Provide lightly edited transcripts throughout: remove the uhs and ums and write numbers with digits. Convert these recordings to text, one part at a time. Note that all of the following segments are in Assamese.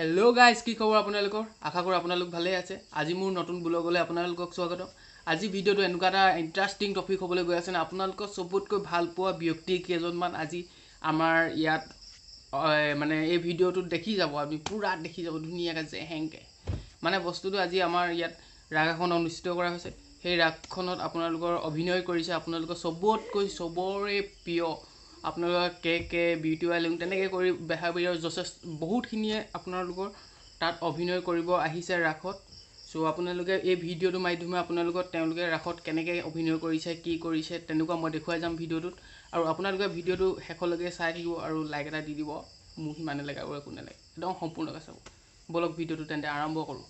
हेलो गाइस की खबर আপোনালোকৰ আশা কৰো আপোনালোক ভালে আছে আজি মোৰ নতুন ব্লগলৈ আপোনালোকক স্বাগতম আজি ভিডিওটো এনেকুৱা এটা ইন্টাৰেষ্টিং টপিক হ'বলৈ গৈ আছে না আপোনালোকক সবতকৈ ভাল পোৱা ব্যক্তি কেজনমান আজি আমাৰ ইয়াত মানে এই ভিডিওটো দেখি যাব আমি পুৰা দেখি যাব ধুনিয়াকৈ যে হেংকে মানে বস্তুটো আজি আমাৰ ইয়াত ৰাগখন অনুষ্ঠিত কৰা হৈছে সেই ৰাগখনত আপোনালোকৰ অভিনয় কৰিছে আপোনালোকৰ সবতকৈ সবৰে প্ৰিয় আপোনালোকৰ কে বিউটি বিলুং তেনেকৈ কৰি বেহাৰবাৰীৰ যথেষ্ট বহুতখিনিয়ে আপোনালোকৰ তাত অভিনয় কৰিব আহিছে ৰাখত সো আপোনালোকে এই ভিডিওটোৰ মাধ্যমে আপোনালোকৰ তেওঁলোকে ৰাখত কেনেকৈ অভিনয় কৰিছে কি কৰিছে তেনেকুৱা মই দেখুৱাই যাম ভিডিওটোত আৰু আপোনালোকে ভিডিওটো শেষলৈকে চাই থাকিব আৰু লাইক এটা দি দিব মোক মানে লাগে আৰু একো নালাগে একদম সম্পূৰ্ণকৈ চাব বলক ভিডিওটো তেন্তে আৰম্ভ কৰোঁ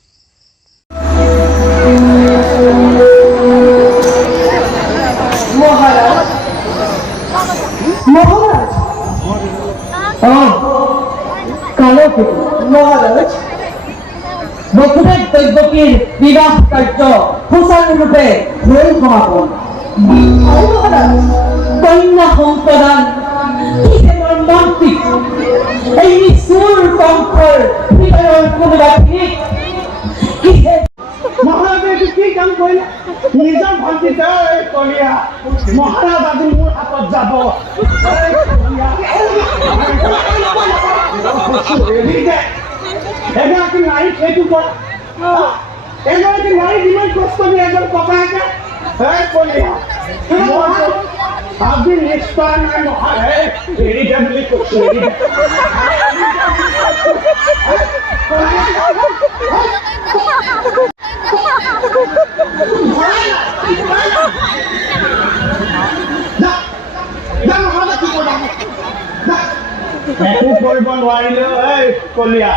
মহারাজ বছরের দৈবকীর বিবাহ কার্য সুচারুরূপে হয়ে সমাপন মহারাজ কন্যা সংশোধন কি যে মর্মান্তিক এই নিষ্ঠুর কণ্ঠর হৃদয়ের কোনোবা ঠিক কি যে মহারাজে কি কাম কৰিলে নিজৰ ভণ্টিতে কলিয়া মহাৰাজ আজি মোৰ হাতত যাব এগৰাকী নাৰী সেইটো এগৰাকী নাৰী যিমান কষ্ট দিয়ে এজন ককায়েকে কলিয়া আজি নিশ্চয় নাই মহাৰাজ এৰিদে বুলি কৈছো একো কৰিব নোৱাৰিলে কলিয়া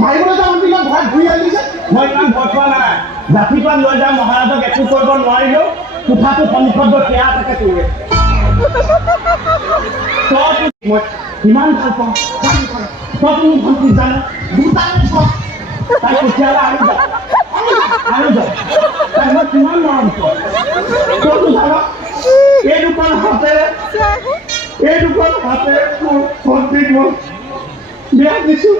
মাৰিবলৈ যাওঁ ইমান ভয় ঘূৰি আনিছে মই ইমান ভয় খোৱা নাই ৰাতিপুৱা লৈ যাম মহাৰাজক একো কৰিব নোৱাৰিলেও কোঠাটো সন্মুখত গৈ সেয়া তাকে কৰিলে মই ইমান ভাল পাওঁ তই তুমি ভণ্টি জানো তাই তেতিয়াহ'লে আৰু যা তাই মই কিমান মৰম কৰোঁ তইতো জানো এই দুখন হাতেৰে মোৰ ভণ্টিক মই বিয়া দিছোঁ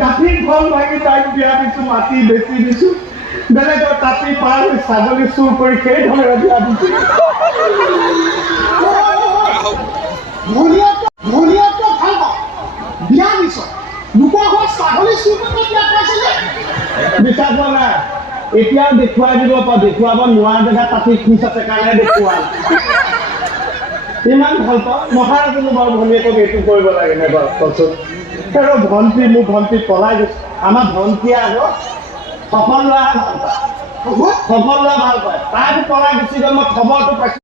গাঁঠিৰ ঘৰ ভাঙি তাইক বিয়া দিছোঁ মাটি বেচি দিছোঁ বেলেগৰ তাঁতি পাৰ হৈ ছাগলী চুৰ কৰি সেই ধৰণে বিয়া দিছোঁ ভনীয়েকটো ভাল পাওঁ বিয়া দিছ লোকৰ ঘৰত ছাগলী চুৰ কৰি বিয়া পাইছিলে বিশ্বাস হোৱা নাই এতিয়াও দেখুৱাই দিব পাৰোঁ দেখুৱাব নোৱাৰা জেগা তাঁতি খুচ আছে কাৰণে দেখুওৱা ইমান ভাল পাওঁ মহাৰাজনো বাৰু ভনীয়েকক এইটো কৰিব লাগে নে বাৰু কচোন আৰু ভণ্টি মোৰ ভণ্টি পলাই গৈছে আমাৰ ভণ্টিয়ে আকৌ সফল ল'ৰা ভাল পায় তাইতো পলাই গুচি গ'ল মই খবৰটো পাইছোঁ